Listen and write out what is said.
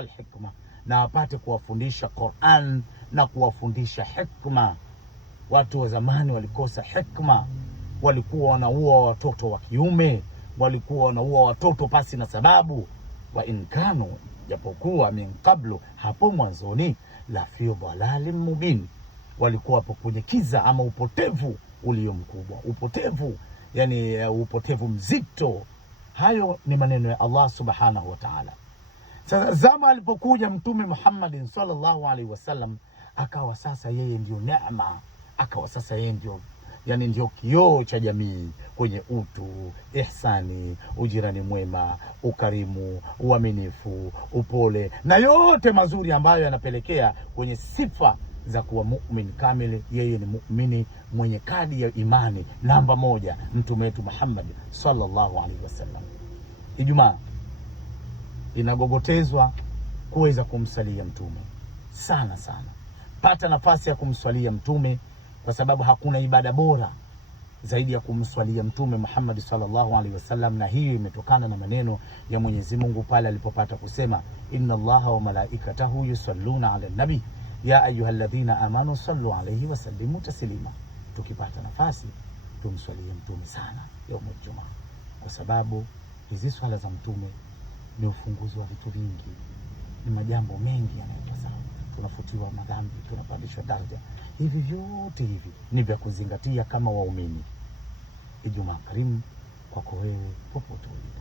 wal hikma, na apate kuwafundisha Qur'an na kuwafundisha hikma. Watu wa zamani walikosa hikma, walikuwa wanaua watoto wa kiume, walikuwa wanaua watoto pasi na sababu. Wa inkanu, japokuwa min qablu, hapo mwanzoni, la fi dhalalin mubin, walikuwa hapo kwenye kiza ama upotevu ulio mkubwa, upotevu yani upotevu mzito. Hayo ni maneno ya Allah subhanahu wa ta'ala. Sasa zama alipokuja Mtume Muhammad sallallahu alaihi wasallam, akawa sasa yeye ndio neema, akawa sasa yeye ndio kioo cha jamii kwenye utu, ihsani, ujirani mwema, ukarimu, uaminifu, upole na yote mazuri ambayo yanapelekea kwenye sifa za kuwa mu'min kamili. Yeye ni mu'mini mwenye kadi ya imani namba 1, mtume wetu Muhammad sallallahu alaihi wasallam. Ijumaa inagogotezwa kuweza kumsalia mtume sana sana. Pata nafasi ya kumswalia mtume, kwa sababu hakuna ibada bora zaidi ya kumswalia mtume Muhammad sallallahu alaihi wasallam. Na hii imetokana na maneno ya Mwenyezi Mungu pale alipopata kusema, inna Allaha wa malaikatahu yusalluna ala nabi ya ayyuhalladhina amanu sallu alayhi wa sallimu taslima. Tukipata nafasi tumswalie mtume sana yaumul Jumaa, kwa sababu hizi swala za mtume ni ufunguzi wa vitu vingi, ni majambo mengi yanayokuwa sawa. Tunafutiwa madhambi, tunapandishwa daraja. Hivi vyote hivi ni vya kuzingatia kama waumini. Ijumaa karimu kwako wewe popote ulipo.